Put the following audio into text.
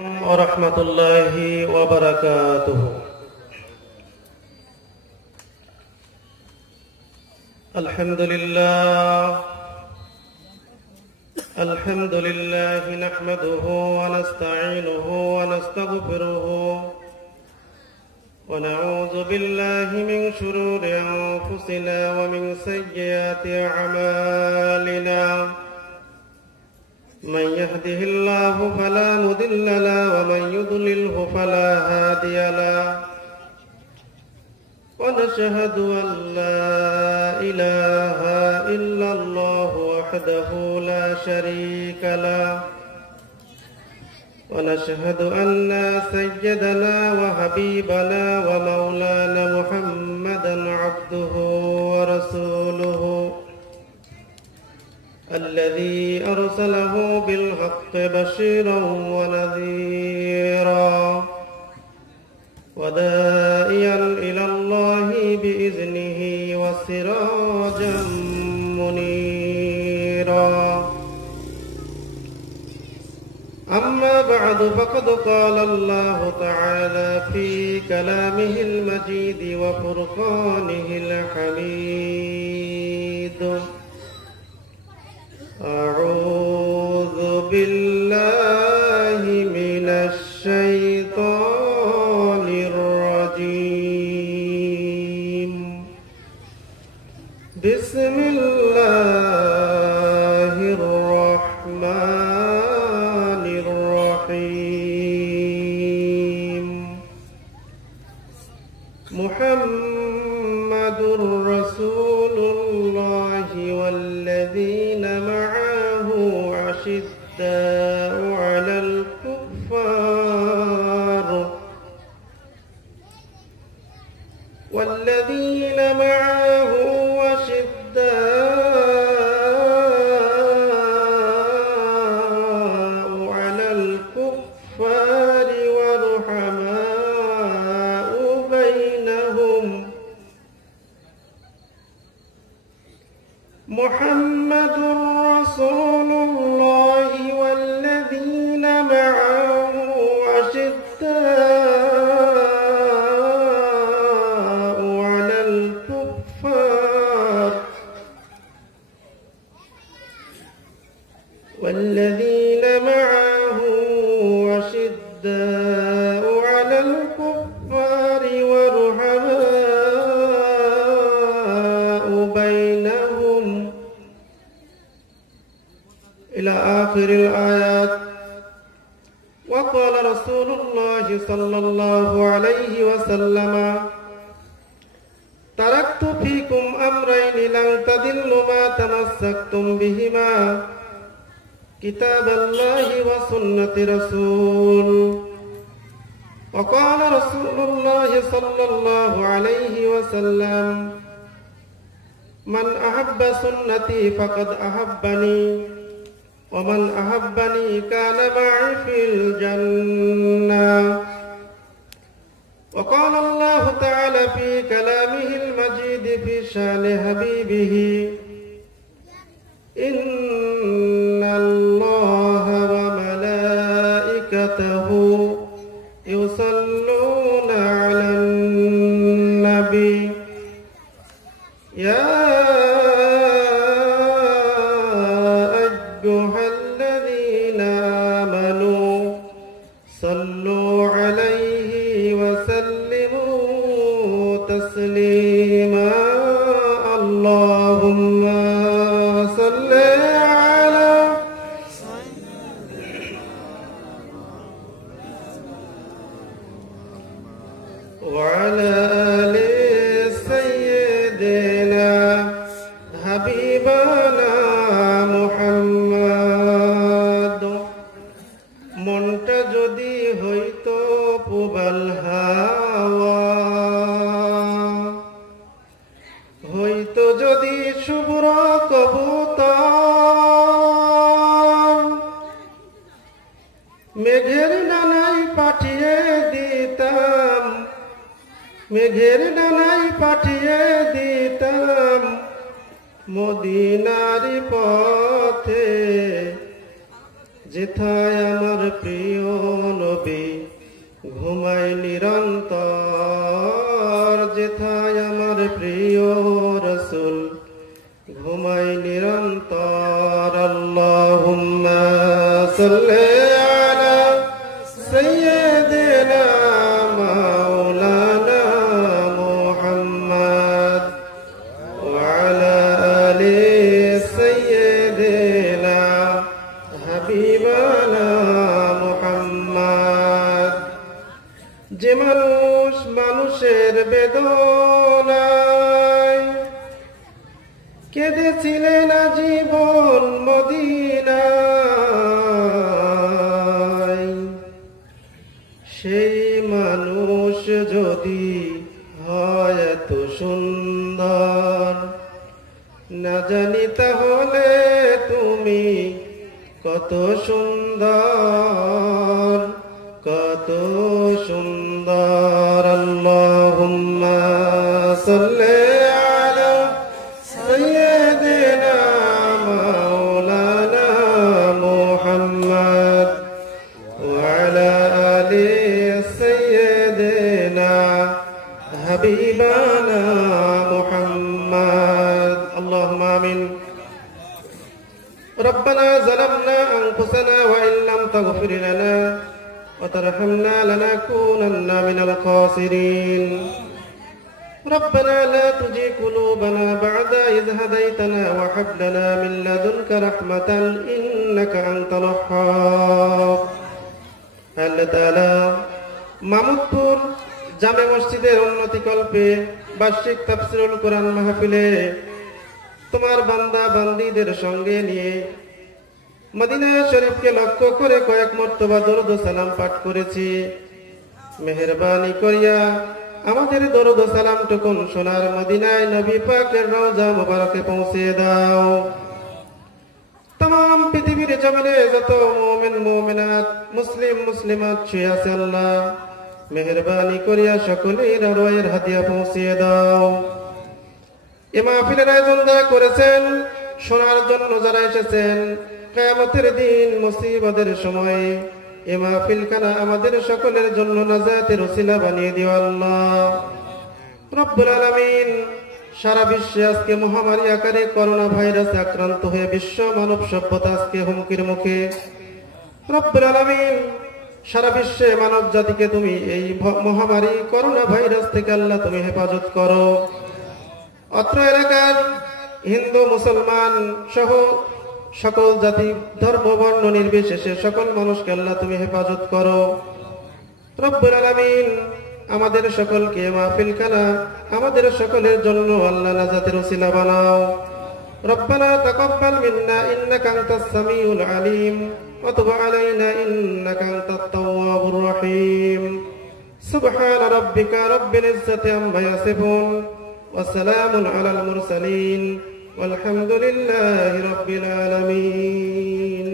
ورحمة الله وبركاته. الحمد لله نحمده ونستعينه ونستغفره ونعوذ بالله من شرور أنفسنا ومن سيئات أعمالنا. من يهده الله فلا مضل له ومن يضلله فلا هادي له. ونشهد أن لا إله إلا الله وحده لا شريك له. ونشهد أن سيدنا وحبيبنا ومولانا محمدا عبده ورسوله الذي أرسله بالحق بشيرا ونذيرا وداعيا إلى الله بإذنه وسراجا منيرا. أما بعد فقد قال الله تعالى في كلامه المجيد وفرقانه الحميد: أعوذ بالله من الشيطان الرجيم. بسم الله الرحمن الرحيم. محمد رسول الله والذين معه أشداء على الكفار والذين معه أشداء على الكفار ورحماء بينهم. محمد رسول الله والذين معه أشداء على الكفار والذين معه أشداء على الكفار ورحماء بينهم إلى آخر الآيات. وقال رسول الله صلى الله عليه وسلم: تركت فيكم أمرين لن تضلوا ما تمسكتم بهما: كتاب الله وسنة رسول. وقال رسول الله صلى الله عليه وسلم: من أحب سنتي فقد أحبني ومن أحبني كان معي في الجنة. وقال الله تعالى في كلامه المجيد في شأن حبيبه: إن الله وملائكته يصلون على النبي يا أيها الذين آمنوا صلوا عليه وسلموا تسليما. اللهم صل على وعلى آل سيدنا حبيبنا মুহাম্মদ। মনটা যদি হইতো পুবাল হাওয়া, হইতো যদি শুভ্র কবুতর, মেঘের ডানায় পাঠিয়ে দিতাম, মেঘের ডানায় পাঠিয়ে দিতাম মদিনার পথে, যেথায় আমার প্রিয় নবী ঘুমাই নিরন্তর যেথায় আমার প্রিয় রাসূল ঘুমাই নিরন্তর আল্লাহুম্মা সাল্লি আলা সাইয়্যিদিনা মাওলানা মুহাম্মদ ওয়া আলা আলি সাইয়্যিদিনা হাবিবানা মুহাম্মদ। যে মানুষ মানুষের বেদনায় কেঁদেছিলেন জীবন মদিনায়, সেই মানুষ যদি হয় এত সুন্দর, না জানি তাহলে তুমি কত সুন্দর, কত সুন্দর। আল্লাহুম্মা সাল্লি আলা সাইয়্যিদিনা মাওলানা মুহাম্মদ ওয়া আলা আলি সাইয়্যিদিনা হাবিবানা মুহাম্মদ। আল্লাহুম্মা আমিন। ربنا ظلمنا أنفسنا وإن لم تغفر لنا وترحمنا لنكونن من الخاسرين. ربنا لا تزغ قلوبنا بعد إذ هديتنا وهب لنا من لدنك رحمة إنك أنت الوهاب. আল্লাহ তাআলা মামুদপুর জামে মসজিদের উন্নতিকল্পে বার্ষিক তাফসীরুল কোরআন মাহফিলে তোমার বান্দা বান্দীদের সঙ্গে নিয়ে মদিনা শরীফকে লক্ষ্য করে কয়েক মর্তবা দরুদ ও সালাম পাঠ করেছি। মেহেরবানি করিয়া আমাদের দরুদ ও সালামটুকুন সোনার মদিনায় নবী পাকের রওজা মুবারকে পৌঁছে দাও। तमाम পৃথিবীর জমিনে যত মুমিন মুমিনাত মুসলিম মুসলিমাত শুয়ে আছে আল্লাহ মেহেরবানি করিয়া সকলের রওয়ের হাদিয়া পৌঁছে দাও। এই মাহফিলের আয়োজন যারা করেছেন, শোনার জন্য যারা এসেছেন, কিয়ামতের দিন মুসিবতের সময় এই মাহফিলখানা আমাদের সকলের জন্য নাজাতের ওসিলা বানিয়ে দিও আল্লাহ রব্বুল আলামিন। সারা বিশ্বে আজকে মহামারী আকারে করোনা ভাইরাসে আক্রান্ত হয়ে বিশ্ব মানব সভ্যতা আজকে হুমকির মুখে। রব্বুল আলামিন, সারা বিশ্বে মানব জাতিকে তুমি এই মহামারী করোনা ভাইরাস থেকে আল্লাহ তুমি হেফাজত করো। অত্র এলাকার হিন্দু মুসলমান সহ সকল জাতি ধর্ম বর্ণ নির্বিশেষে সকল মানুষকে আল্লাহ তুমি হেফাজত করো। রব্বুল আলামিন, আমাদের সকলকে মাহফিলখানা আমাদের সকলের জন্য আল্লাহ নাজাতের ওসিলা বানাও। রব্বানা তাকাব্বাল মিন্না ইন্নাকা আনতাস সামিউল আলিম ওয়া তুব আলাইনা ইন্নাকা আনতাত তাওয়াবুর রহিম। সুবহান রাব্বিকা রাব্বিল ইজ্জাতি আম্মা ইয়াসিফুন ওয়া সালামুন আলাল মুরসালিন ওয়ালহামদুলিল্লাহি রাব্বিল আলামিন।